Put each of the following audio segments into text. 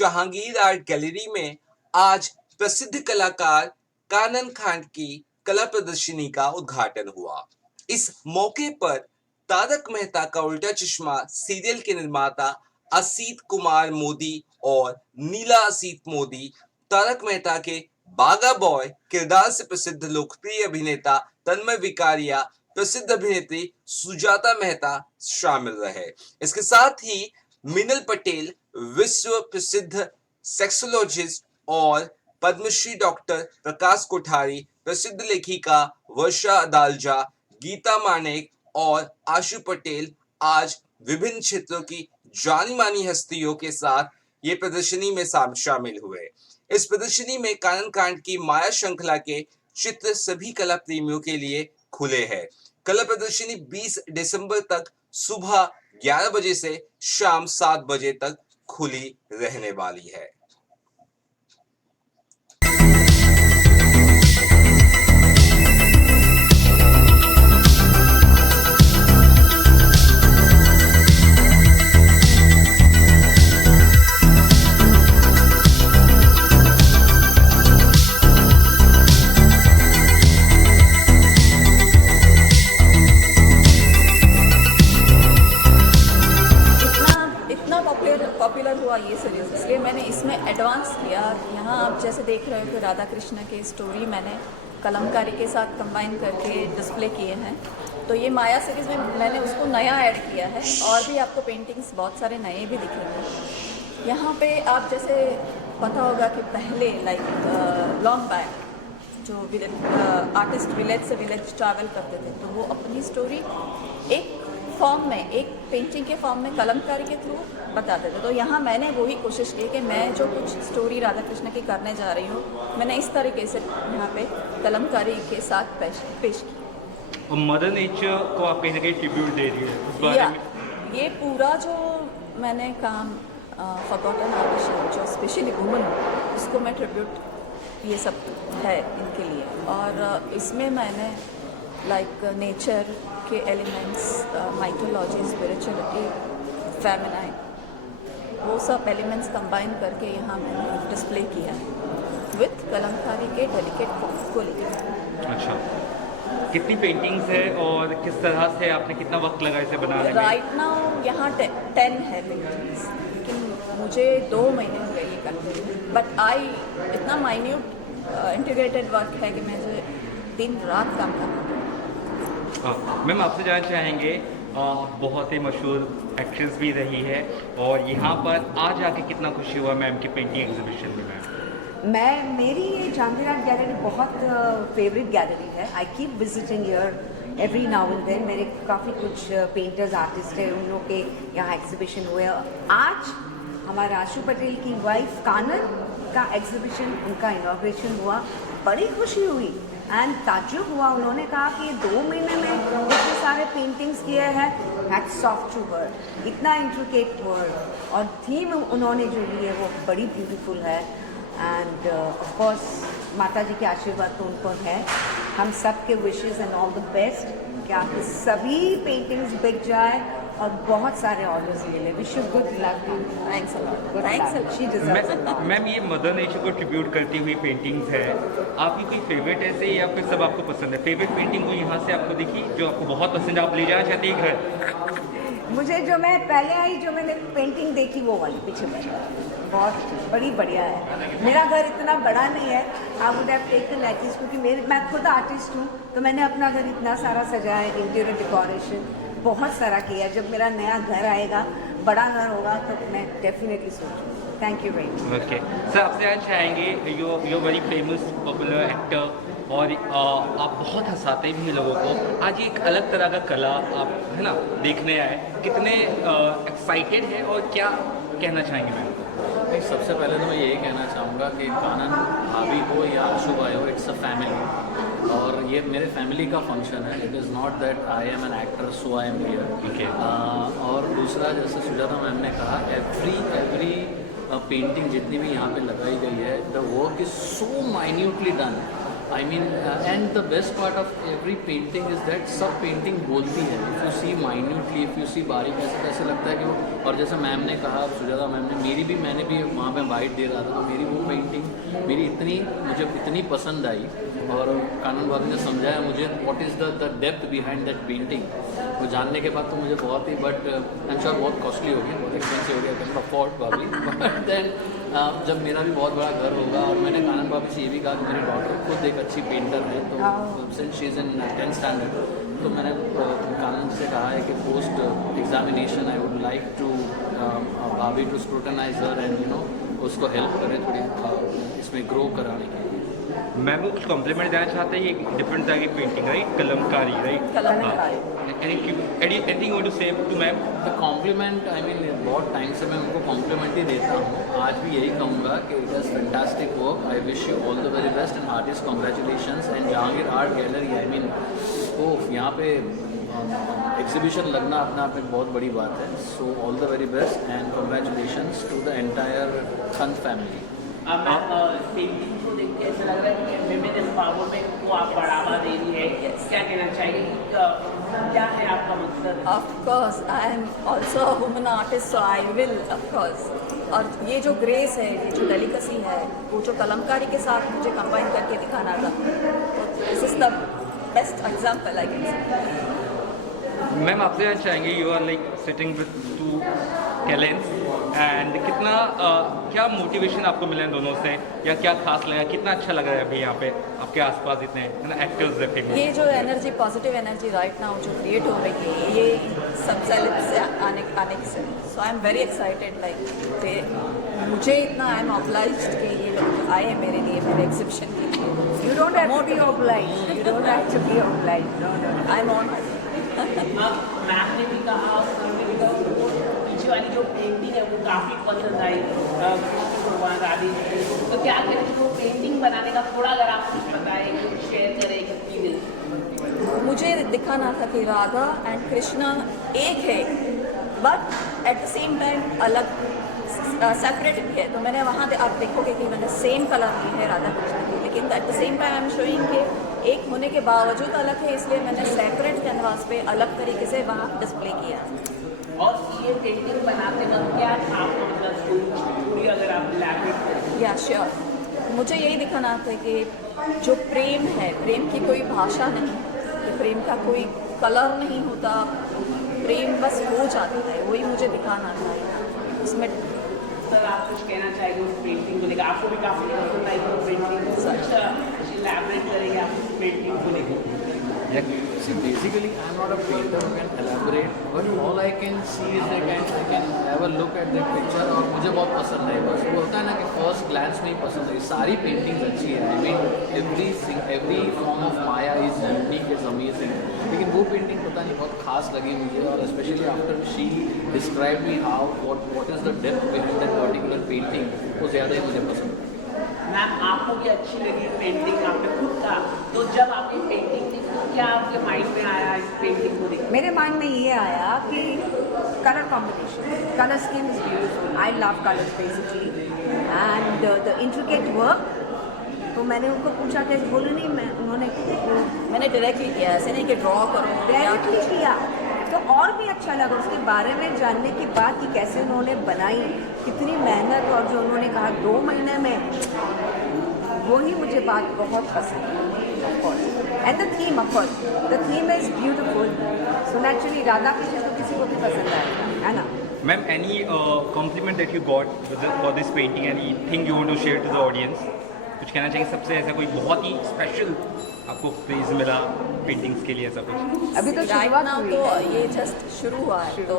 Jahangir art gallery में आज प्रसिद्ध कलाकार कानन खान की कला प्रदर्शनी का उद्घाटन हुआ। इस मौके पर तारक मेहता का उल्टा चश्मा सीरियल के निर्माता असीत कुमार मोदी और नीला असीत मोदी, तारक मेहता के बागा बॉय किरदार से प्रसिद्ध लोकप्रिय अभिनेता तन्मय विकारिया, प्रसिद्ध अभिनेत्री सुजाता मेहता शामिल रहे। इसके साथ ही मिनल पटेल, विश्व प्रसिद्ध सेक्सोलॉजिस्ट और पद्मश्री डॉक्टर प्रकाश कोठारी, प्रसिद्ध लेखिका वर्षा अदालजा, गीता मानेक और आशु पटेल आज विभिन्न क्षेत्रों की जानी मानी हस्तियों के साथ ये प्रदर्शनी में शामिल हुए। इस प्रदर्शनी में कानन कांड की माया श्रृंखला के चित्र सभी कला प्रेमियों के लिए खुले हैं। कला प्रदर्शनी 20 दिसंबर तक सुबह 11 बजे से शाम 7 बजे तक खुली रहने वाली है। पॉपुलर हुआ ये सीरीज़, इसलिए मैंने इसमें एडवांस किया। यहाँ आप जैसे देख रहे हो कि राधा कृष्ण के स्टोरी मैंने कलमकारी के साथ कंबाइन करके डिस्प्ले किए हैं। तो ये माया सीरीज़ में मैंने उसको नया ऐड किया है और भी आपको पेंटिंग्स बहुत सारे नए भी दिखेंगे। यहाँ पे आप जैसे पता होगा कि पहले लॉन्ग बैक जो आर्टिस्ट विलेज से विलेज ट्रैवल करते थे, तो वो अपनी स्टोरी एक फॉर्म में, एक पेंटिंग के फॉर्म में कलमकारी के थ्रू बताते थे। तो यहाँ मैंने वही कोशिश की कि मैं जो कुछ स्टोरी राधा कृष्ण की करने जा रही हूँ, मैंने इस तरीके से यहाँ पे कलमकारी के साथ पेश की। और मदर नेचर को आप कहीं ना कहीं ट्रिब्यूट दे रही है उस बारे में? ये पूरा जो मैंने काम फॉरगॉटन आर्टिस्ट जो स्पेशली वुमन, उसको मैं ट्रिब्यूट, ये सब है इनके लिए। और इसमें मैंने नेचर के एलिमेंट्स, माइथोलॉजी, स्पिरिचुअलिटी, फेमिनाइन, वो सब एलिमेंट्स कंबाइन करके यहाँ मैंने डिस्प्ले किया है विथ कलमकारी के डेलिकेट को लेकर। अच्छा, कितनी पेंटिंग्स है और किस तरह से आपने कितना वक्त लगा इसे बनाने में? राइट नाउ यहाँ 10 है पेंटिंग्स, लेकिन मुझे 2 महीने हो गए ये करते हुए। बट इतना माइन्यूट इंटीग्रेटेड वर्क है कि मुझे दिन रात काम करना। मैम, आपसे जानना चाहेंगे, बहुत ही मशहूर एक्ट्रेस भी रही है और यहाँ पर आज आके कितना खुशी हुआ मैम की पेंटिंग एग्जीबिशन में? मेरी ये जहांगीर आर्ट गैलरी बहुत फेवरेट गैलरी है। I keep visiting here every now and then. मेरे काफ़ी कुछ पेंटर्स, आर्टिस्ट हैं, उन लोग के यहाँ एग्जीबिशन हुए। आज हमारे आशु पटेल की वाइफ कानन का एग्जीबिशन, उनका इनॉग्रेशन हुआ, बड़ी खुशी हुई एंड ताज्जुब हुआ। उन्होंने कहा कि ये 2 महीने में इतने सारे पेंटिंग्स किए हैं, हैट्स ऑफ टू हर। इतना इंट्रिकेट वर्क और थीम उन्होंने जो ली है वो बड़ी ब्यूटीफुल है। एंड ऑफ कोर्स माता जी के आशीर्वाद तो उनको है। हम सब के wishes and all the best कि आपकी सभी पेंटिंग्स बिक जाए और बहुत सारे ऑर्डर्स मिले। Wish you good luck. Thanks a lot. She deserves it. Ma'am, ये मदर नेचर को ट्रिब्यूट करती हुई पेंटिंग्स है, आपकी कोई फेवरेट ऐसे या फिर सब आपको पसंद है? फेवरेट पेंटिंग कोई यहाँ से आपको दिखी जो आपको बहुत पसंद है, आप ले जाना चाहती है घर? मुझे जो मैं पहले आई, जो मैंने पेंटिंग देखी वो वाली पीछे में, बहुत बड़ी बढ़िया है। मेरा घर इतना बड़ा नहीं है, I would have taken at least, क्योंकि मैं खुद आर्टिस्ट हूँ, तो मैंने अपना घर इतना सारा सजाया है, इंटीरियर डेकोरेशन बहुत सारा किया। जब मेरा नया घर आएगा, बड़ा घर होगा, तो मैं डेफिनेटली सोचूँ। Thank you very much. Okay sir, आपसे जानना चाहेंगे, you very famous popular actor और आप बहुत हंसाते भी हैं लोगों को। आज एक अलग तरह का कला आप है ना देखने आए, कितने एक्साइटेड हैं और क्या कहना चाहेंगे मैम? नहीं, सबसे पहले तो मैं यही कहना चाहूँगा कि कानन भाभी हो या आशु भाई हो, इट्स अ फैमिली और ये मेरे फैमिली का फंक्शन है। It is not that I am an actor so I am here. और दूसरा, जैसे सुजाता मैम ने कहा, एवरी पेंटिंग जितनी भी यहाँ पे लगाई गई है, the work is so minutely done I mean, and the best part of every painting is that सब पेंटिंग बोलती है. If you see minutely, if you see बारीक ऐसे लगता है कि वो, और जैसे मैम ने कहा, सुजाता मैम ने, मैंने भी वहाँ पे वाइट दे रहा था, तो मेरी वो पेंटिंग मुझे इतनी पसंद आई, और कानन भाभी ने समझाया मुझे what is the depth behind that painting. वो जानने के बाद तो मुझे बहुत ही, बट आई एम श्योर बहुत कॉस्टली हो गया, बहुत एक्सपेंसिव हो गया, कैन अफोर्ड भाभी. बट देन जब मेरा भी बहुत बड़ा घर होगा, और मैंने कानन भाभी से ये भी कहा कि मेरी डॉटर खुद एक अच्छी पेंटर है, तो since she is in 10th standard, तो मैंने कानन से कहा है कि post examination I would like to bhabhi to scrutinise her and उसको हेल्प करें थोड़ी इसमें ग्रो कराने के लिए. मैं वो कुछ कॉम्प्लीमेंट देना चाहता है, ये डिफरेंट तरह की painting, right, Kalamkari, right. Anything you to say to ma'am? The compliment, I mean बहुत टाइम से मैं उनको कॉम्प्लीमेंट ही देता हूँ. आज भी यही कहूँगा कि it is fantastic work. I wish you all the very best and artist congratulations. And Jahangir art gallery, I mean यहाँ पे एग्जीबिशन लगना अपने आप में बहुत बड़ी बात है. So all the very best and congratulations to the entire Khant family. Painting को देख के ऐसा लग रहा है कि विमेन एम्पावरमेंट को आप बढ़ावा दे रही है. क्या कहना चाहिए, क्या है आपका मकसद? Of course, I am also a woman artist, so I will, of course. और ये जो ग्रेस है, ये जो डेलिकेसी है, वो जो कलमकारी के साथ मुझे कंबाइन करके दिखाना था, तो this is the best example I can say. Ma'am आपसे जानना चाहेंगे, you are like sitting with two talents and कितना क्या मोटिवेशन आपको मिला इन दोनों से, या क्या खास लगा, कितना अच्छा लग रहा है अभी यहाँ पे आपके आसपास इतने एक्टर्स रखे हुए? ये जो energy, positive energy right now जो क्रिएट हो रही है, ये सब सेलेब्स से आने से, so I am very excited. Like मुझे इतना आई एम ऑब्लाइज्ड कि ये लोग आए मेरे लिए, मेरे एग्जिबिशन के लिए. You don't have to be obliged. You don't have to be obliged. No, no. I am on. Ma'am ने भी कहा और सर ने भी कहा, उनको पीछे वाली जो पेंटिंग है वो काफ़ी पसंद आई कृष्ण भगवान राधे की. तो क्या करें कि वो पेंटिंग बनाने का थोड़ा अगर आप कुछ बताएं, कुछ शेयर करें एक फीलिंग. मुझे दिखाना था कि राधा एंड कृष्णा एक है, but at the same time अलग, सेपरेट भी है. तो मैंने वहाँ आप देखोगे कि मैंने सेम कलर ली है राधा कृष्ण की, लेकिन at the same time I am showing कि एक होने के बावजूद अलग है, इसलिए मैंने सेपरेट कैनवास पे अलग तरीके से वहाँ डिस्प्ले किया. और ये पेंटिंग बनाते वक्त क्या था आपको, मतलब कोई पूरी अगर आप इलैबोरेट करें? या श्योर, मुझे यही दिखाना था कि जो प्रेम है, प्रेम की कोई भाषा नहीं, कि प्रेम का कोई कलर नहीं होता, प्रेम बस हो जाता है, वही मुझे दिखाना था इसमें. सर आप कुछ कहना चाहेंगे उस पेंटिंग को लेकर? आपको भी काफ़ी पसंद आई वो पेंटिंग, कुछ इलैबोरेट करेंगे आप उस पेंटिंग को लेकर? See, basically, I'm not a painter who can elaborate, but all I can see is I can have a look at that picture और मुझे बहुत पसंद है. बस वो होता है ना कि फर्स्ट ग्लैंस में ही पसंद है. सारी पेंटिंग्स अच्छी है. I mean every form of Maya is unique, is amazing. लेकिन वो पेंटिंग पता नहीं बहुत खास लगी मुझे, और specially after she describe me how what is the depth behind that particular painting, वो ज़्यादा ही मुझे पसंद है. मैम आपको भी अच्छी लगी पेंटिंग, आपने खुद कहा, तो जब आपने पेंटिंग देखी तो क्या आपके माइंड में आया इस पेंटिंग को देख? मेरे माइंड में ये आया कि colour combination, colour scheme is beautiful. I love colours basically and the intricate work. तो मैंने उनको पूछा कि बोले नहीं, मैंने डायरेक्टली किया, ऐसे नहीं कि ड्रॉ करो, डायरेक्टली किया. तो और भी अच्छा लगा उसके बारे में जानने के बाद कि कैसे उन्होंने बनाई, कितनी मेहनत, और जो उन्होंने कहा 2 महीने में, वही मुझे बात बहुत पसंद है. Of course and the theme, of course the theme is beautiful. So naturally Radha Krishna तो किसी को भी पसंद आएगा, है ना. Ma'am, any compliment that you got for this painting, anything you want to share to the audience? कुछ कहना चाहिए सबसे, ऐसा कोई बहुत ही स्पेशल आपको प्रेज मिला पेंटिंग्स के लिए, ऐसा कुछ? अभी तो राइट शुरुआत नाउ हुई तो है. ये जस्ट शुरू हुआ है, तो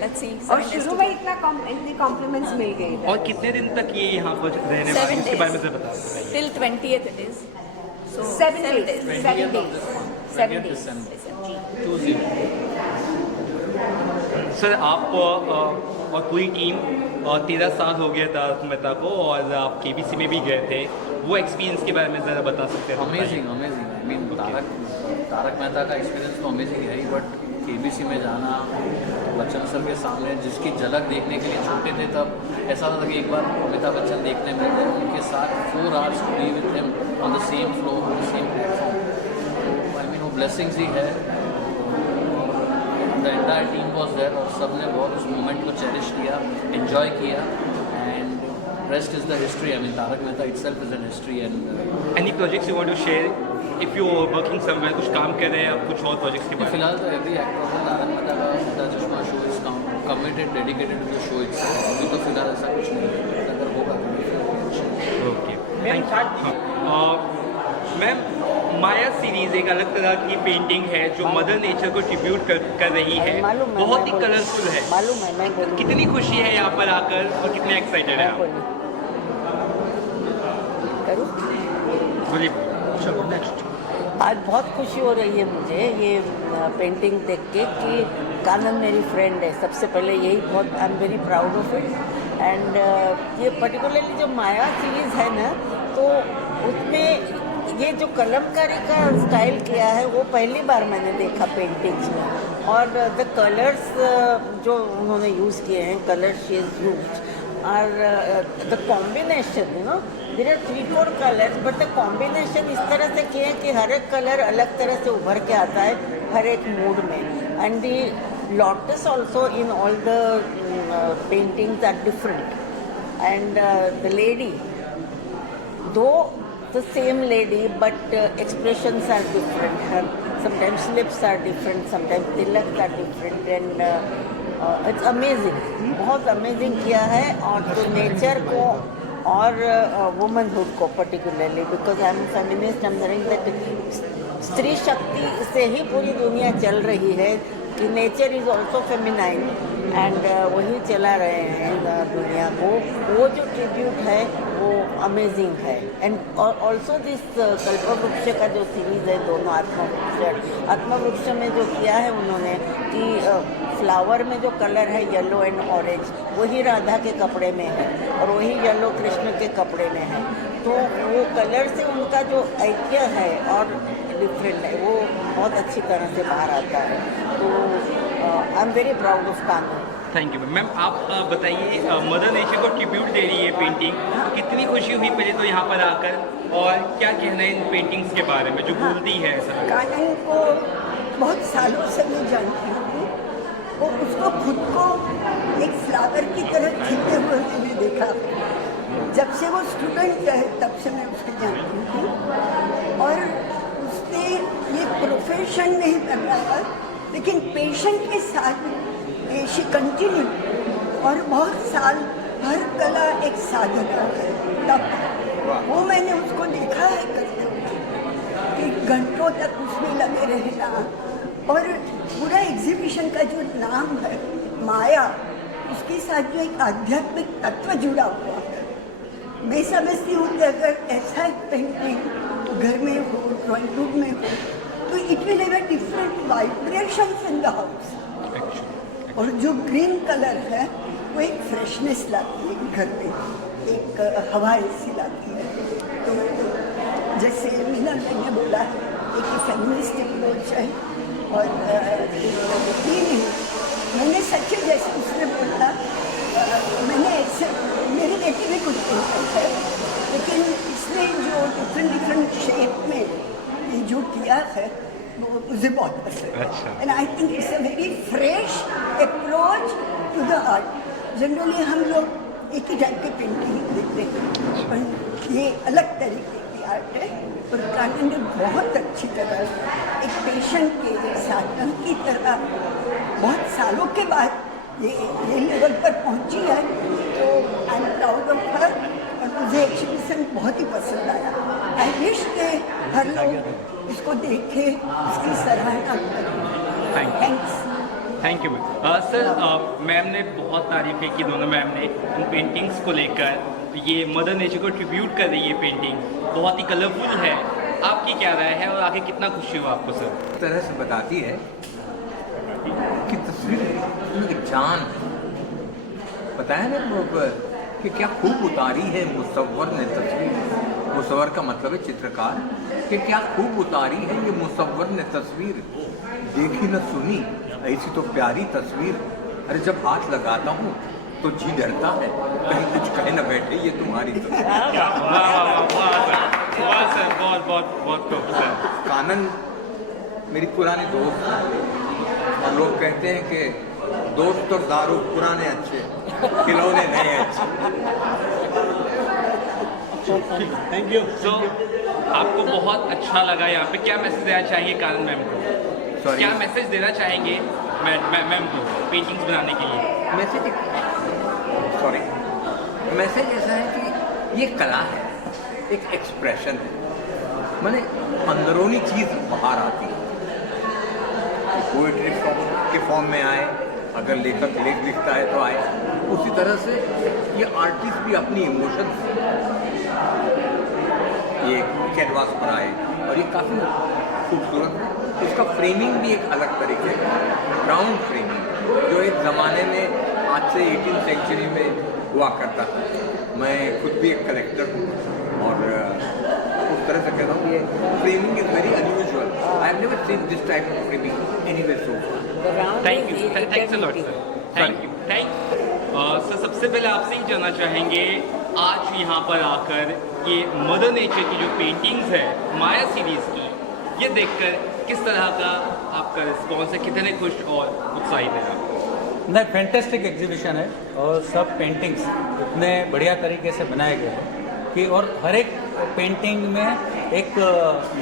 लेट्स सी. और शुरू में इतनी कॉम्प्लीमेंट्स मिल गई. और कितने दिन तक ये यहाँ पर रहने वाली है, इसके बारे में बता बताइए. Till 20th it is. So 7 days. 7 days. 7 days. Sir आप और पूरी टीम 13 साल हो गया तारक मेहता को, और आप KBC में भी गए थे, वो एक्सपीरियंस के बारे में ज़रा बता सकते हैं? Amazing. I mean Tarak Mehta का एक्सपीरियंस तो अमेजिंग है ही, बट KBC में जाना, बच्चन सर के सामने जिसकी झलक देखने के लिए छोटे थे तब ऐसा था कि एक बार अमिताभ बच्चन देखने में गए, उनके साथ 4 hours to be with him. On the same floor, on the same platform. I mean वो ब्लेसिंग्स ही है। The entire team was there और सब ने बहुत उस मोमेंट को चेरिश किया, एंजॉय किया, and rest is the history. I mean Tarak Mehta itself is an history. And any projects you want to share if you are working somewhere, कुछ काम कर रहे हैं आप कुछ और प्रोजेक्ट्स के बारे में? फिलहाल तो every actor of Tarak Mehta का Mehta Chashma show is committed, dedicated to the show itself. अभी तो फिलहाल ऐसा कुछ नहीं है, अगर होगा तो okay, thank you. Ma'am, Maya series एक अलग तरह की पेंटिंग है जो मदर नेचर को ट्रिब्यूट कर रही है, मालूम है, बहुत ही मैं कलरफुल है। मालूम है, मैं बोलूँ कितनी खुशी है यहाँ पर आकर और कितने एक्साइटेड है आप? करूँ? बोलिए। चलो नेक्स्ट। आज बहुत खुशी हो रही है मुझे ये पेंटिंग देख के कि कानन मेरी फ्रेंड है। सबसे पहले यही बहुत आई am very proud of it. And ये पर्टिकुलरली जो माया सीरीज़ है ना, तो उसमें ये जो कलमकारी का स्टाइल किया है वो पहली बार मैंने देखा पेंटिंग्स में। और द कलर्स जो उन्होंने यूज़ किए हैं, कलर शी इज यूज्ड, और the combination, you know, there are 3-4 colours, but the combination इस तरह से किए हैं कि हर एक कलर अलग तरह से उभर के आता है हर एक मूड में। And the lotus also in all the paintings are different. And the lady, though the same lady, but expressions are different. Her sometimes lips are different, sometimes tilaks are different, and it's amazing. बहुत amazing किया है। और तो nature को और womanhood को particularly, because I M feminist, I am saying that स्त्री शक्ति से ही पूरी दुनिया चल रही है कि nature is also feminine, and वही चला रहे हैं दुनिया को। वो जो ट्रिब्यूट है वो अमेजिंग है। एंड ऑल्सो दिस कल्पवृक्ष का जो सीरीज़ है, दोनों आत्मवृक्ष में जो किया है उन्होंने कि फ्लावर में जो कलर है येलो एंड ऑरेंज, वही राधा के कपड़े में है और वही येलो कृष्ण के कपड़े में है। तो वो कलर से उनका जो ऐक्य है और डिफरेंट है, वो बहुत अच्छी तरह से बाहर आता है। तो आई am very proud of Kanan. Thank you ma'am. आप बताइए, मदर नेचर को ट्रिब्यूट दे रही है पेंटिंग, कितनी खुशी हुई पहले तो यहाँ पर आकर, और क्या कहना है इन पेंटिंग्स के बारे में जो बोलती है ऐसा? कानन को बहुत सालों से मैं जानती हूँ। वो उसको खुद को एक फ्लावर की तरह खिलते हुए मैंने देखा। जब से वो स्टूडेंट है तब से मैं उसको जानती हूँ। और उसने ये प्रोफेशन नहीं करना था, लेकिन पेशेंट के साथ शी कंटिन्यू। और बहुत साल हर कला एक साधना है, तब वो मैंने उसको देखा है करते हुए कि घंटों तक उसमें लगे रहना। और पूरा एग्जीबिशन का जो नाम है माया, उसके साथ जो एक आध्यात्मिक तत्व जुड़ा हुआ है। मैं समझती हूँ कि अगर ऐसा पेंटिंग घर में हो, ड्राइंग रूम में हो, तो it will have a different vibrations in the house. और जो ग्रीन कलर है वो एक फ्रेशनेस लाती है घर में, एक हवा ऐसी लाती है। तो जैसे मीना ने बोला है, एक फेमिनिस्ट अप्रोच है और नहीं, मैंने सच्चे जैसे उसने बोला, मैंने ऐसे मेरी बेटी भी कुछ है, लेकिन इसने जो डिफरेंट शेप में ये जो किया है वो मुझे बहुत पसंद है। And I think it's a very fresh approach to the art. Generally हम लोग एक ही टाइप की पेंटिंग देखते हैं, पर ये अलग तरीके की आर्ट है। और कानन ने बहुत अच्छी तरह एक पेशेंट के, एक साधन की तरह बहुत सालों के बाद ये लेवल पर पहुंची है। तो I am proud of her. और मुझे एग्जीबिशन बहुत ही पसंद आया। आई विश के हर लोग इसको देखे, इसकी सराहना करें। Thanks. Thank you ma'am. Sir, ma'am ने बहुत तारीफें की, दोनों मैम ने इन पेंटिंग्स को लेकर। ये मदर नेचर को ट्रिब्यूट कर रही है पेंटिंग, बहुत ही कलरफुल है। आपकी क्या राय है और आगे कितना खुशी हुआ आपको सर? इस तरह से बताती है कि तस्वीर में जान बताया ना कि क्या खूब उतारी है मुसव्वर ने तस्वीर। मुसव्वर का मतलब है चित्रकार, कि क्या खूब उतारी है ये मुसव्वर ने तस्वीर। देखी न सुनी ऐसी तो प्यारी तस्वीर। अरे जब हाथ लगाता हूँ तो जी डरता है कहीं कुछ कहे न बैठे ये तुम्हारी तस्वीर। वाह वाह वाह वाह सर, बहुत बहुत बहुत खूब सर। कानन मेरी पुरानी दोस्त है और लोग कहते हैं कि दोस्त और दारू पुराने अच्छे, खिलौने नए अच्छे। Thank you. सो आपको बहुत अच्छा लगा यहाँ पे, क्या मैसेज देना चाहेंगे कानन मैम को? Sorry? क्या मैसेज देना चाहेंगे मैम को पेंटिंग्स बनाने के लिए? मैसेज ऐसा है कि ये कला है, एक एक्सप्रेशन है, माने अंदरूनी चीज़ बाहर आती है। पोएट्री के फॉर्म में आए, अगर लेखक लेख लिखता है तो आए, उसी तरह से ये आर्टिस्ट भी अपनी इमोशन ये कैनवास पर आए और ये काफ़ी खूबसूरत है। उसका फ्रेमिंग भी एक अलग तरीके का ग्राउंड फ्रेमिंग जो एक ज़माने में आज से 18th सेंचुरी में हुआ करता था। मैं खुद भी एक कलेक्टर हूँ और उस तरह से कहता हूँ ये framing is very unusual. I have never seen this type of framing anywhere so far. Thank you, thanks a lot sir, thank you, sir. सबसे पहले आपसे ही जानना चाहेंगे, आज यहाँ पर आकर ये मदर नेचर की जो पेंटिंग्स है माया सीरीज की, ये देखकर किस तरह का आपका रिस्पॉन्स है, कितने खुश और उत्साहित हैं आप? नहीं, फैंटेस्टिक एग्जीबिशन है और सब पेंटिंग्स इतने बढ़िया तरीके से बनाए गए हैं कि और हर एक पेंटिंग में एक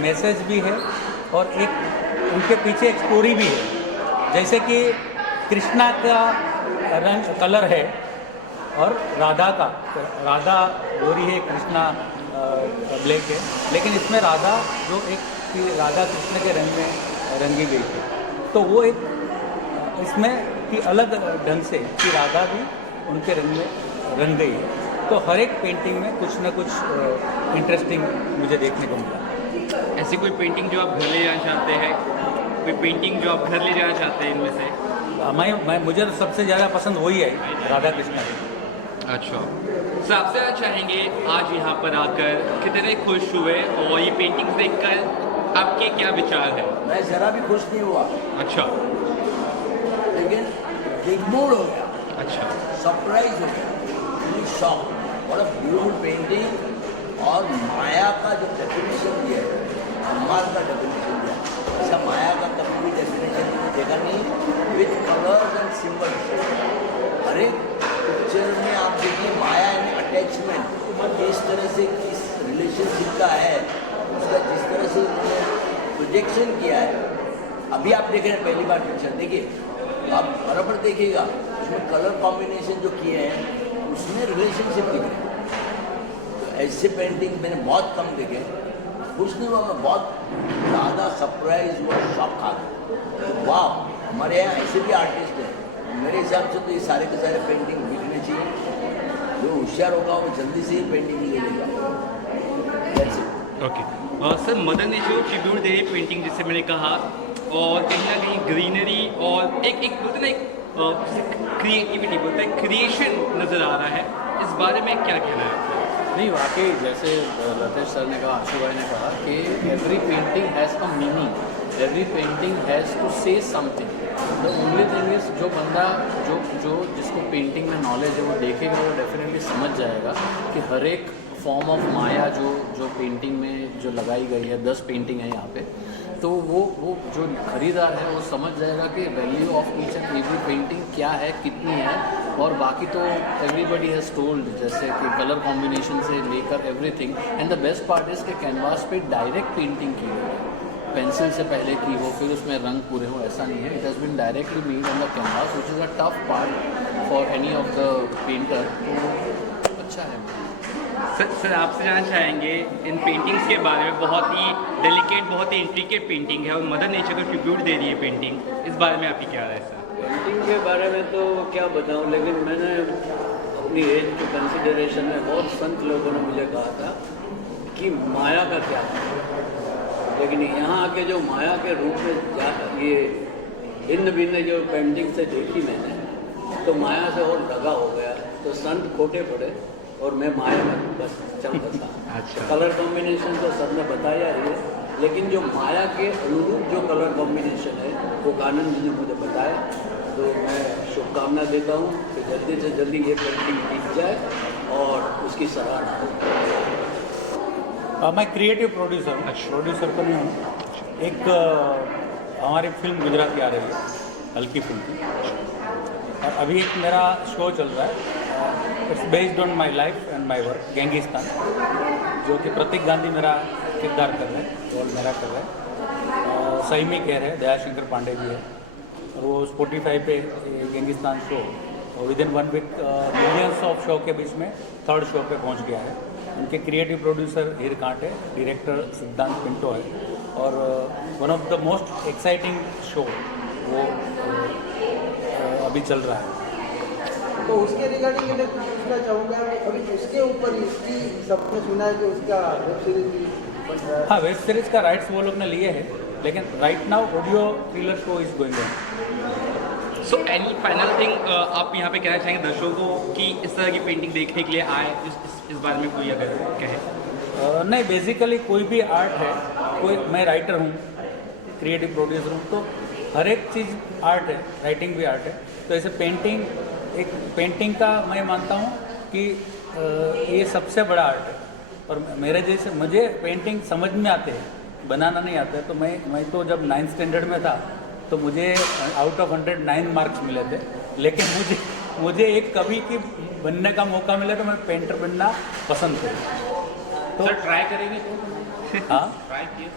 मैसेज भी है और एक उनके पीछे एक स्टोरी भी है। जैसे कि कृष्णा का रंग कलर है और राधा गोरी है, कृष्णा ब्लैक है, लेकिन इसमें राधा जो एक राधा कृष्ण के रंग में रंगी गई थी, तो वो एक इसमें कि अलग ढंग से कि राधा भी उनके रंग में रंग गई है। तो हर एक पेंटिंग में कुछ ना कुछ इंटरेस्टिंग मुझे देखने को मिला। ऐसी कोई पेंटिंग जो आप घर ले जाना चाहते हैं, कोई पेंटिंग जो आप घर ले जाना चाहते हैं इनमें से? मुझे तो सबसे ज़्यादा पसंद वही है, राधा कृष्ण की। अच्छा सर, आपसे जानना चाहेंगे आज यहाँ पर आकर कितने खुश हुए और ये पेंटिंग्स देखकर आपके क्या विचार है? मैं ज़रा भी खुश नहीं हुआ। अच्छा, लेकिन दिग्मूढ़ हो गया। अच्छा, सरप्राइज हो गया, शॉक। और ब्यूटीफुल पेंटिंग और माया का जो डेफिनेशन दिया है, कमाल का डेफिनेशन दिया। ऐसा माया का कभी भी डेफिनेशन देखा नहीं, विथ कलर्स एंड सिम्बल्स। हर एक पिक्चर में आप देखिए माया एंड अटैचमेंट किस तरह से किस रिलेशनशिप का है, उसका जिस तरह से प्रोजेक्शन किया है। अभी आप देख रहे हैं पहली बार पिक्चर, देखिए आप बराबर देखिएगा, उसमें कलर कॉम्बिनेशन जो किए हैं उसमें रिलेशनशिप दिख रहे हैं। तो ऐसे पेंटिंग मैंने बहुत कम देखे, कुछ नहीं हुआ, मैं बहुत ज़्यादा सरप्राइज हुआ, शॉक खा गया। तो वाह, हमारे यहाँ ऐसे भी आर्टिस्ट हैं। मेरे हिसाब से तो ये सारे के सारे पेंटिंग बिकने चाहिए। जो होशियार होगा वो जल्दी से ही पेंटिंग ले लेगा। Okay sir, mother nature tribute दे पेंटिंग जैसे मैंने कहा, और कहीं ना कहीं ग्रीनरी और एक बोलते ना एक क्रिएटिविटी बोलते हैं, क्रिएशन नज़र आ रहा है, इस बारे में क्या कहना है? नहीं, वाकई जैसे लतेश सर ने कहा, आशु भाई ने कहा कि every painting has a meaning, every painting has to say something. The only thing is जो बंदा जो जिसको पेंटिंग में नॉलेज है वो देखेगा, वो डेफिनेटली समझ जाएगा कि हर एक फॉर्म ऑफ माया जो पेंटिंग में जो लगाई गई है, 10 पेंटिंग है यहाँ पे, तो वो जो खरीदार है वो समझ जाएगा कि value of each and every painting क्या है, कितनी है। और बाकी तो एवरीबडी हैज़ टोल्ड, जैसे कि कलर कॉम्बिनेशन से लेकर everything. And the best part is कि कैनवास पे डायरेक्ट पेंटिंग की गई है, पेंसिल से पहले की हो फिर उसमें रंग पूरे हो, ऐसा नहीं है। It has been directly made on the canvas, which is a tough part for any of the painter. तो अच्छा है। सर आपसे जानना चाहेंगे इन पेंटिंग्स के बारे में, बहुत ही डेलिकेट, बहुत ही इंट्रिकेट पेंटिंग है और मदर नेचर को ट्रिब्यूट दे रही है पेंटिंग, इस बारे में आपकी क्या राय है सर? पेंटिंग के बारे में तो क्या बताऊं, लेकिन मैंने अपनी एज के कंसिडरेशन में बहुत संत लोगों ने मुझे कहा था कि माया का क्या है, लेकिन यहाँ आके जो माया के रूप में ये भिन्न भिन्न जो पेंटिंग से देखी मैंने, तो माया से और लगा हो गया। तो संत खोटे पड़े और मैं माया में बस चल बसा। अच्छा। कलर कॉम्बिनेशन तो सर ने बताया ही है, लेकिन जो माया के अनुरूप जो कलर कॉम्बिनेशन है वो कानन जी ने मुझे बताया, तो मैं शुभकामना देता हूँ कि जल्दी से जल्दी ये पेंटिंग दिख जाए और उसकी सराहना हो। मैं क्रिएटिव प्रोड्यूसर हूँ, प्रोड्यूसर तो नहीं हूँ। एक हमारी फिल्म गुजराती आ रही है, हल्की फिल्म की, और अभी एक मेरा शो चल रहा है, it's based on my life and my work, Gangistan, जो कि प्रतीक गांधी मेरा किरदार कर रहे हैं, रोल मेरा कर रहे हैं। सहीमी कह रहे हैं, दयाशंकर पांडे भी है, और वो स्पॉटिफाई पे Gangistan show within 1 week millions of show के बीच में 3rd शो पे पहुंच गया है। उनके क्रिएटिव प्रोड्यूसर हीर कांट है, डायरेक्टर सिद्धांत पिंटो है, और one of the most exciting show वो अभी चल रहा है। तो उसके रिगार्डिंग मैं कुछ पूछना चाहूँगा, अभी उसके ऊपर इसकी सबने सुना है कि उसका वेब सीरीज भी बन रहा है। हाँ, वेब सीरीज का राइट्स वो लोग ने लिए हैं, लेकिन right now audio thriller show is going on. So any final thing आप यहाँ पे कहना चाहेंगे दर्शकों को कि इस तरह की पेंटिंग देखने के लिए आए, इस बारे में कोई अगर कहे? नहीं, बेसिकली कोई भी आर्ट है, कोई, मैं राइटर हूँ, क्रिएटिव प्रोड्यूसर हूँ, तो हर एक चीज़ आर्ट है, राइटिंग भी आर्ट है। तो ऐसे पेंटिंग, एक पेंटिंग का मैं मानता हूँ कि ये सबसे बड़ा आर्ट है, और मेरे जैसे मुझे पेंटिंग समझ में आते हैं, बनाना नहीं आता है। तो मैं तो जब 9th स्टैंडर्ड में था तो मुझे आउट ऑफ 100 9 मार्क्स मिले थे, लेकिन मुझे एक कवि की बनने का मौका मिला तो मैं पेंटर बनना पसंद करूँ। तो ट्राई करेंगे तो? हाँ,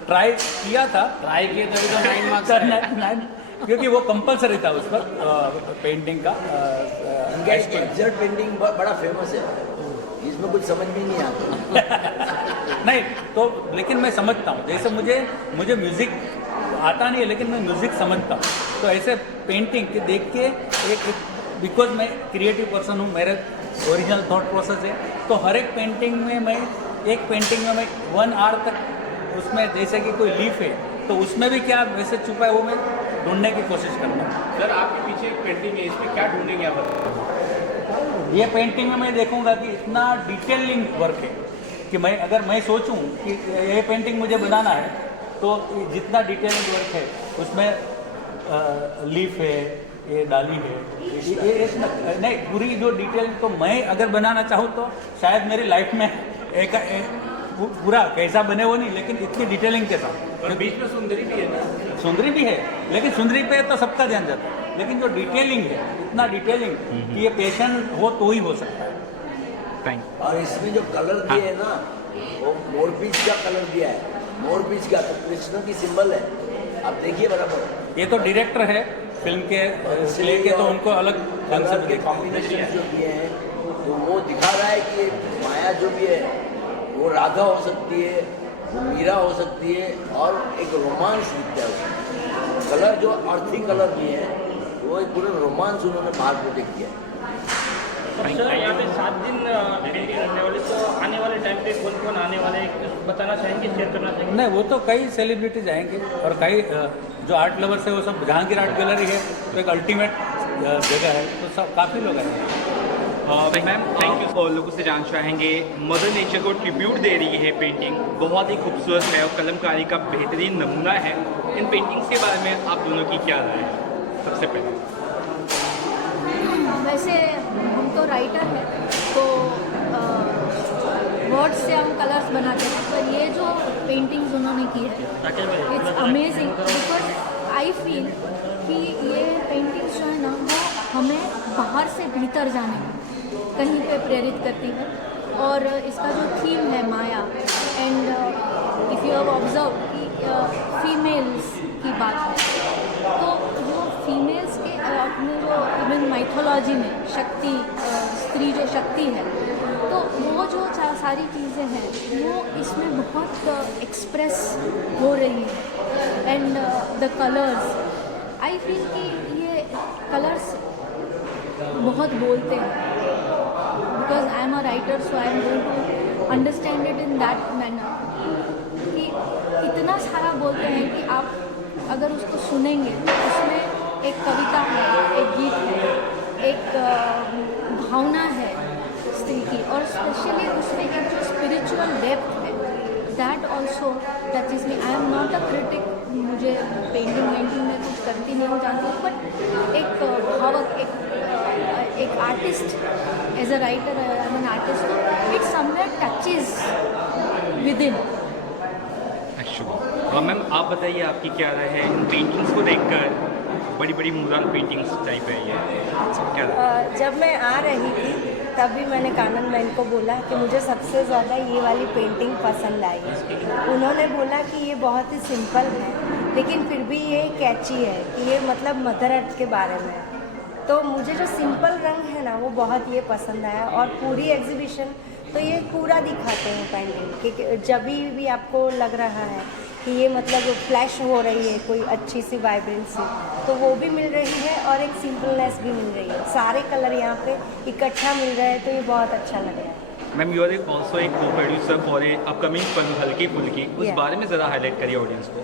ट्राई किया था, ट्राई किए तभी तो 9 मार्क्स क्योंकि वो कंपलसरी था उस पर पेंटिंग का। इनका एक एग्जैक्ट पेंटिंग बड़ा फेमस है, इसमें कुछ समझ में नहीं आता। नहीं तो, लेकिन मैं समझता हूँ, जैसे मुझे म्यूज़िक आता नहीं है, लेकिन मैं म्यूज़िक समझता हूँ। तो ऐसे पेंटिंग के देख के एक बिकॉज मैं क्रिएटिव पर्सन हूँ, मेरे ओरिजिनल थॉट प्रोसेस है, तो हर एक पेंटिंग में मैं 1 आवर तक उसमें, जैसे कि कोई लीफ है तो उसमें भी क्या वैसे छुपा है वो मैं ढूंढने की कोशिश करता हूँ। सर आपके पीछे एक पेंटिंग है, इसमें क्या ढूंढेंगे आप? ये पेंटिंग में मैं देखूंगा कि इतना डिटेलिंग वर्क है कि अगर मैं सोचूं कि ये पेंटिंग मुझे बनाना है, तो जितना डिटेलिंग वर्क है उसमें लीफ है, ये डाली है, ये नहीं, पूरी जो डिटेल, तो मैं अगर बनाना चाहूँ तो शायद मेरी लाइफ में एक पूरा कैसा बने वो नहीं, लेकिन इतनी डिटेलिंग के साथ। और बीच में सुंदरी भी है ना? सुंदरी भी है, लेकिन सुंदरी पे तो सबका ध्यान जाता है, लेकिन जो डिटेलिंग है, इतना डिटेलिंग कि ये पेशेंट हो तो ही हो सकता है। और इसमें जो कलर दिए है ना, वो मोरपीच का कलर दिया है, मोरपीच का, तो कृष्ण की सिंबल है, आप देखिए बराबर। ये तो डायरेक्टर है फिल्म के, लेके तो उनको अलग ढंग से के कॉम्बिनेशन जो दिए हैं, तो वो दिखा रहा है कि माया जो भी है वो राधा हो सकती है, वो मीरा हो सकती है, और एक रोमांस दिखता है उसमें। कलर जो अर्थी कलर दिए हैं, वो एक पूरा रोमांस उन्होंने बाहर प्रोजेक्ट किया है। सर यहाँ पे 7 दिन पेंटिंग रहने वाले, तो आने वाले टाइम पे कौन कौन आने वाले बताना चाहेंगे, शेयर करना चाहेंगे? नहीं, वो तो कई सेलिब्रिटीज आएंगे, और कई जो आर्ट लवर्स है वो सब, जहांगीर आर्ट गैलरी है तो एक अल्टीमेट जगह है, तो सब काफ़ी लोग आएंगे। Ma'am thank you. और लोगों से जान चाहेंगे, मदर नेचर को ट्रिब्यूट दे रही है पेंटिंग, बहुत ही खूबसूरत है और कलमकारी का बेहतरीन नमूना है। इन पेंटिंग्स के बारे में आप दोनों की क्या राय है? सबसे पहले वैसे हम तो राइटर हैं, तो वर्ड्स से हम कलर्स बनाते हैं, पर ये जो पेंटिंग्स उन्होंने की है, it's amazing, because I feel कि ये पेंटिंग्स जो है ना, वो हमें बाहर से भीतर जाने कहीं पे प्रेरित करती है। और इसका जो थीम है Maya, and if you have observe कि फीमेल्स की बात है, तो जो फीमेल्स के अपने जो इवन माइथोलॉजी में शक्ति, स्त्री जो शक्ति है, तो वो जो सारी चीज़ें हैं वो इसमें बहुत एक्सप्रेस हो रही है। And the colours, I feel कि ये कलर्स बहुत बोलते हैं, because I am a writer, so I am going to understand it in that manner कि इतना सारा बोलते हैं कि आप अगर उसको सुनेंगे तो उसमें एक कविता है, एक गीत है, एक भावना है स्त्री की, और स्पेशली उसमें एक जो स्पिरिचुअल डेप्थ है, that also touches me. I am not a critic, मुझे पेंटिंग में कुछ करती नहीं हूँ, जानती हूँ, बट एक भावक, एक artist, as a writer I am an artist, तो it somewhere touches within. और मैम आप बताइए आपकी क्या राय है इन पेंटिंग्स को देखकर? बड़ी बड़ी मुराल पेंटिंग्स टाइप है ये, क्या राय है? जब मैं आ रही थी तब भी मैंने कानन मैन को बोला कि मुझे सबसे ज़्यादा ये वाली पेंटिंग पसंद आई। उन्होंने बोला कि ये बहुत ही सिंपल है लेकिन फिर भी ये कैची है कि ये मतलब मदर अर्थ के बारे में है। तो मुझे जो सिंपल रंग है ना वो बहुत ये पसंद आया, और पूरी एग्जीबिशन तो ये पूरा दिखाते हैं पेंटिंग कि जब भी आपको लग रहा है कि ये मतलब फ्लैश हो रही है कोई अच्छी सी वाइब्रेंसी, तो वो भी मिल रही है और एक सिंपलनेस भी मिल रही है। सारे कलर यहाँ पे इकट्ठा मिल रहे हैं तो ये बहुत अच्छा लग रहा है। मैम यू आर ऑल्सो एक को producer for a upcoming film हल्की फुल्की, उस बारे में ज़रा हाईलाइट करिए ऑडियंस को।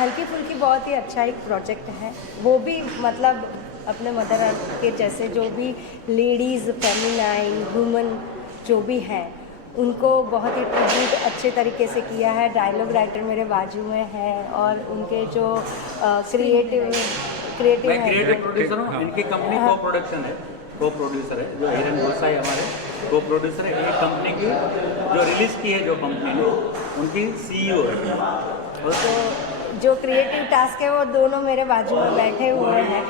हल्की फुल्की बहुत ही अच्छा एक प्रोजेक्ट है, वो भी मतलब अपने मदर अर्थ के जैसे जो भी लेडीज़, फेमिनाइन, वुमन जो भी है उनको बहुत ही ट्रिब्यूट अच्छे तरीके से किया है। डायलॉग राइटर मेरे बाजू में है और उनके जो क्रिएटिव मैं क्रिएटिव प्रोड्यूसर हूँ, इनकी कंपनी को प्रोडक्शन है, को प्रोड्यूसर है जो हिरन गोसाई हमारे को प्रोड्यूसर है। एक कंपनी की जो रिलीज़ की है जो कंपनी ने, उनकी CEO है। तो जो क्रिएटिव टास्क है वो दोनों मेरे बाजू में बैठे हुए हैं।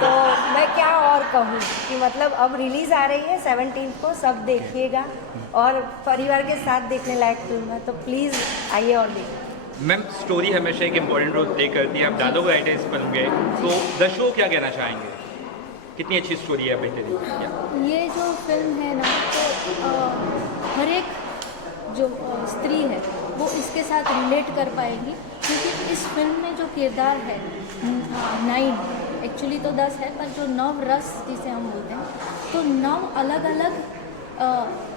तो मैं क्या और कहूँ कि मतलब अब रिलीज़ आ रही है 17 को, सब देखिएगा और परिवार के साथ देखने लायक फिल्म है, तो प्लीज़ आइए और देखिए। मैम स्टोरी हमेशा एक इम्पॉर्टेंट रोल प्ले करती है, आप डायलॉग राइटर इस फिल्म के, तो दर्शकों क्या कहना चाहेंगे? कितनी अच्छी स्टोरी है बेहतरीन? ये जो फिल्म है ना, तो हर एक जो स्त्री है वो इसके साथ रिलेट कर पाएगी, क्योंकि इस फिल्म में जो किरदार है 9, एक्चुअली तो 10 है, पर जो 9 रस जिसे हम बोलते हैं, तो 9 अलग अलग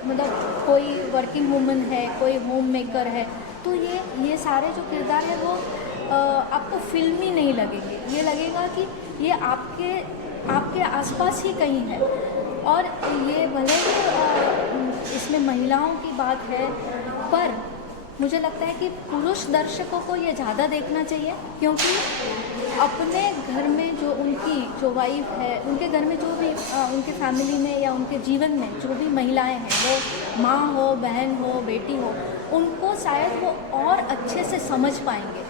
मतलब कोई वर्किंग वूमन है, कोई होम मेकर है, तो ये सारे जो किरदार है वो आपको फिल्मी नहीं लगेंगे, ये लगेगा कि ये आपके आसपास ही कहीं है। और ये भले ही इसमें महिलाओं की बात है, पर मुझे लगता है कि पुरुष दर्शकों को ये ज़्यादा देखना चाहिए, क्योंकि अपने घर में जो उनकी जो वाइफ है, उनके घर में जो भी उनके फैमिली में या उनके जीवन में जो भी महिलाएं हैं, वो माँ हो, बहन हो, बेटी हो, उनको शायद वो और अच्छे से समझ पाएंगे।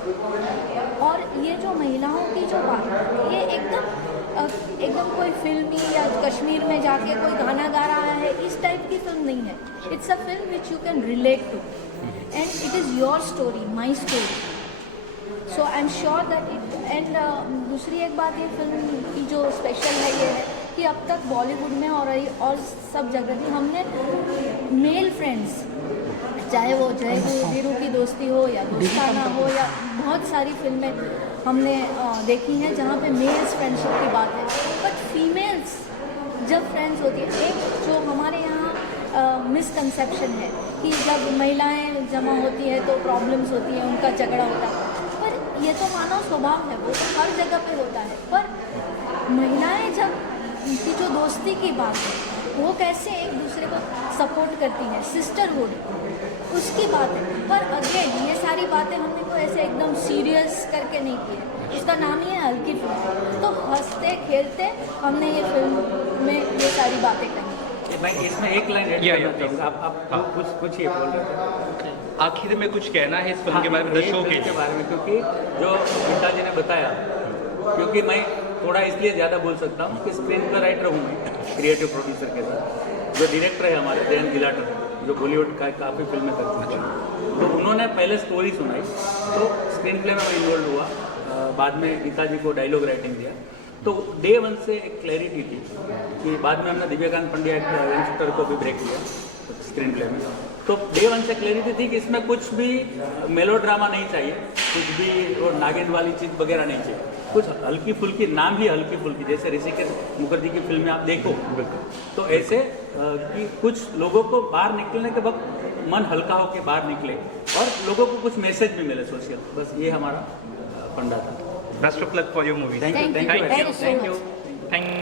और ये जो महिलाओं की जो बात है, ये एकदम कोई फिल्मी या कश्मीर में जाके कोई गाना गा रहा है, इस टाइप की फिल्म नहीं है। It's a film which you can relate to and it is your story, my story. So I am sure that it and दूसरी एक बात ये फिल्म की जो स्पेशल है ये है कि अब तक बॉलीवुड में और सब जगह भी हमने मेल फ्रेंड्स, चाहे वो जय वीरू की दोस्ती हो या दोस्ताना हो, या बहुत सारी फिल्में हमने देखी हैं जहाँ पे मेल्स फ्रेंडशिप की बात है, बट फीमेल्स जब फ्रेंड्स होती है, एक जो हमारे यहाँ मिसकंसेप्शन है कि जब महिलाएं जमा होती है तो प्रॉब्लम्स होती है, उनका झगड़ा होता है, पर ये तो मानव स्वभाव है, वो तो हर जगह पे होता है। पर महिलाएं जब उनकी जो दोस्ती की बात है, वो कैसे एक दूसरे को सपोर्ट करती हैं, सिस्टरहुड, उसकी बात है। पर अगेन ये सारी बातें हमने को ऐसे एकदम सीरियस करके नहीं की है, इसका नाम ही है हल्की फिल्म। तो हंसते खेलते हमने ये फिल्म में ये सारी बातें कही। मैं इसमें एक लाइन ऐड करना चाहूँगा, आप कुछ ये बोल रहे थे, आखिर में कुछ कहना है इस फिल्म के बारे में, दर्शकों के बारे में, क्योंकि जो गीता जी ने बताया, क्योंकि मैं थोड़ा इसलिए ज़्यादा बोल सकता हूँ कि स्क्रीन प्ले राइटर हूँ मैं क्रिएटिव प्रोड्यूसर के साथ। जो डायरेक्टर है हमारे जयंत गिलाटर, जो बॉलीवुड का काफ़ी फिल्में कर चुके हैं, तो उन्होंने पहले स्टोरी सुनाई, तो स्क्रीन प्ले में मैं इन्वॉल्व हुआ, बाद में गीता जी को डायलॉग राइटिंग दिया। तो डे 1 से एक क्लैरिटी थी कि बाद में हमने दिव्यकांत पंड्या यंगस्टर को भी ब्रेक किया स्क्रीन प्ले में, तो डे 1 से क्लैरिटी थी कि इसमें कुछ भी मेलोड्रामा नहीं चाहिए, कुछ भी वो नागिन वाली चीज़ वगैरह नहीं चाहिए, कुछ हल्की फुल्की, नाम ही हल्की फुल्की, जैसे ऋषिकेश मुखर्जी की फिल्में आप देखो, तो ऐसे कि कुछ लोगों को बाहर निकलने के वक्त मन हल्का होकर बाहर निकले और लोगों को कुछ मैसेज भी मिले सोशल, बस ये हमारा फंडा था। Best of luck for your movie. Thank you. Thank you.